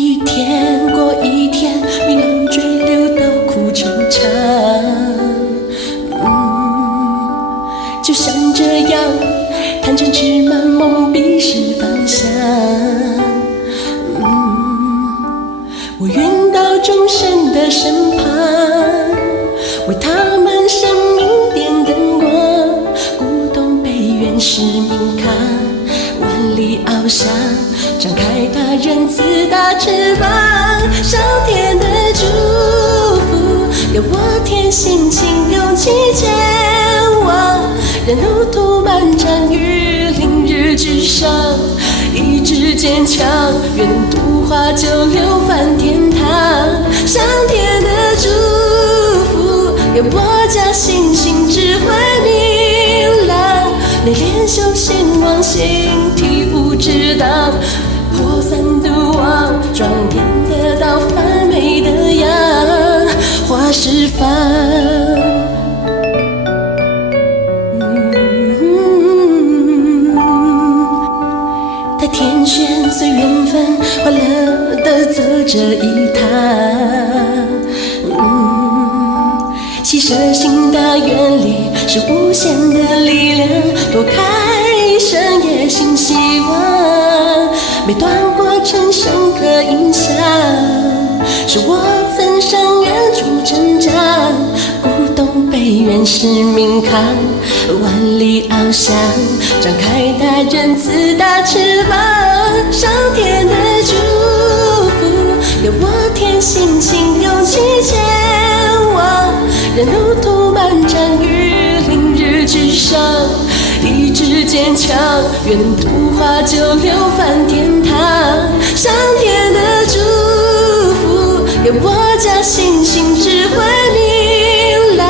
一天过一天，迷浪追流到苦惆怅。就像这样，贪嗔痴慢梦迷失方向。我愿到众生的身旁，为他们生命点灯光，鼓动悲愿使命扛，万里翱翔，张开他仁慈大翅膀。上天的祝福，要我添信心勇气前往，任路途漫长与凌日之上，意志坚强，愿度化九流返天堂。上天的祝福，给我加信心智慧明朗，内敛修行往心体悟之道，破三毒网，庄严得到繁美的阳花释放。天选随缘分，欢乐地走这一趟。喜舍心大愿力是无限的力量，拨开深夜新希望。每段过程深刻印象，是我曾生远处成长，鼓动悲愿使命扛，万里翱翔，张开大仁慈大翅膀。上天的祝福，要我添信心勇气前往，任路途漫长与凌日之上，意志坚强，愿度化九流返天堂。上天的祝福，给我加信心智慧明朗，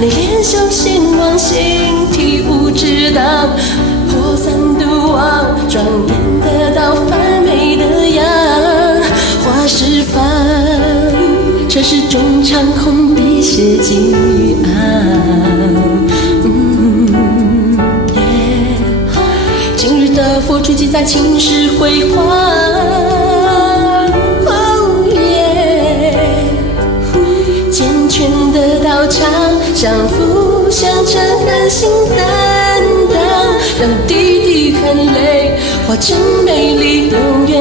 内敛修行往心体悟之道，破三毒网，庄严得到繁美的阳花释放。这是中长空辟邪激昂。今日的佛珠记载青史辉煌。健全的道场，相辅相成，甘心担当，让滴滴汗泪化成美丽，永远